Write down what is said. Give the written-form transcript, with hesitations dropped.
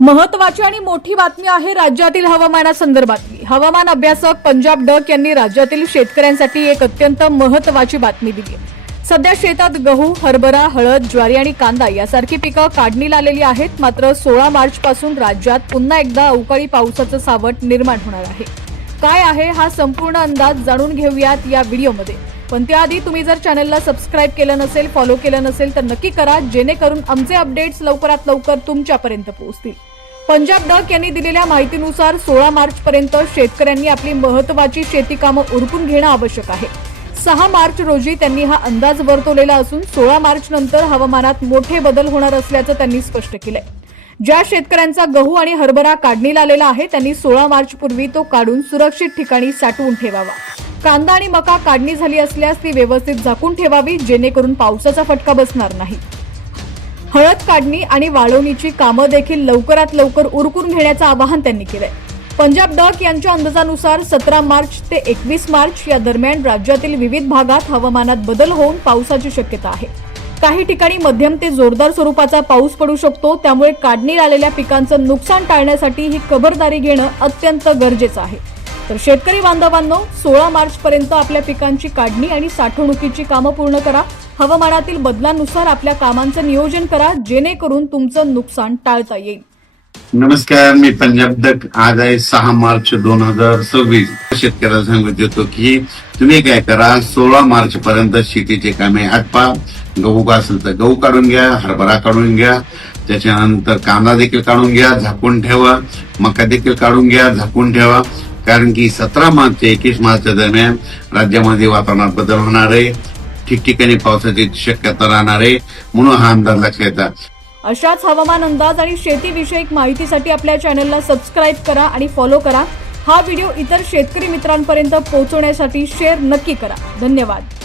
महत्त्वाची आणि मोठी बातमी आहे राज्यातील हवामानासंदर्भातली। हवामान अभ्यासक पंजाब डक यांनी राज्यातील शेतकऱ्यांसाठी एक अत्यंत महत्त्वाची बातमी दिली आहे। सध्या शेतात गहू, हरभरा, हळद, ज्वारी आणि कांदा यासारखी पिकं काढणीला आलेली आहेत। मात्र 16 मार्च पासून राज्यात पुन्हा एकदा अवकाळी पावसाचं सावट निर्माण होणार आहे। काय आहे हा संपूर्ण अंदाज जाणून घेऊयात या व्हिडिओमध्ये। पण त्याआधी तुम्ही जर चॅनलला सबस्क्राइब केलं नसेल, फॉलो केलं नसेल तर नक्की करा, जेणेकरून आमचे अपडेट्स लवकरात लवकर तुमच्यापर्यंत पोहोचतील। पंजाब डक यांनी दिलेल्या माहितीनुसार 16 मार्च पर्यंत शेतकऱ्यांनी आपली महत्त्वाची शेती कामं उरकून घेणं आवश्यक आहे। 6 मार्च रोजी त्यांनी हा अंदाज वर्तवलेला असून 16 मार्च नंतर हवामानात मोठे बदल होणार असल्याचं त्यांनी स्पष्ट केलंय। ज्या शेतकऱ्यांचा गहू आणि हरभरा काढणीला आलेला आहे त्यांनी 16 मार्च पूर्वी तो काढून सुरक्षित ठिकाणी साठवून ठेवावा। कांदा आणि मका काढणी झाली असल्यास ती व्यवस्थित झाकून ठेवावी, जेणेकरून पावसाचा फटका बसणार नाही। हळद काढणी आणि वाळवणीची कामं देखील लवकरात लवकर उरकून घेण्याचं आवाहन त्यांनी केलंय। पंजाब डक यांच्या अंदाजानुसार 17 मार्च ते 21 मार्च या दरम्यान राज्यातील विविध भागात हवामानात बदल होऊन पावसाची शक्यता आहे। काही ठिकाणी मध्यम ते जोरदार स्वरूपाचा पाऊस पडू शकतो, त्यामुळे काढणीला आलेल्या पिकांचं नुकसान टाळण्यासाठी ही खबरदारी घेणं अत्यंत गरजेचं आहे। तर शेतकरी बांधवांनो, 16 मार्च पर्यंत आपल्या पिकांची काढणी आणि साठवणुकीची कामं पूर्ण करा। हवामानातील बदलांनुसार आपल्या कामांचं नियोजन करा, जेणेकरून तुमचं नुकसान टाळता येईल। नमस्कार, मी पंजाब डक। आज आहे 6 मार्च 2026। शेतकऱ्याला सांगत होतो की तुम्ही काय करा, 16 मार्च पर्यंत शेतीचे कामे आटपा। गहू असेल तर गहू काढून घ्या, हरभरा काढून घ्या, त्याच्यानंतर कांदा देखील काढून घ्या, झाकून ठेवा, मका देखील काढून घ्या, झाकून ठेवा। कारण की 17 मार्च ते 21 मार्च दरम्यान राज्यामध्ये वातावरणात बदल होणार आहे, ठिकठिकाणी पावसाची शक्यता राहणार आहे, म्हणून हा अंदाज लक्षात येतात। अशाच हवामान अंदाज आणि शेतीविषयक माहितीसाठी आपल्या चॅनलला सबस्क्राइब करा आणि फॉलो करा। हा व्हिडिओ इतर शेतकरी मित्रांपर्यंत पोहोचवण्यासाठी शेअर नक्की करा। धन्यवाद।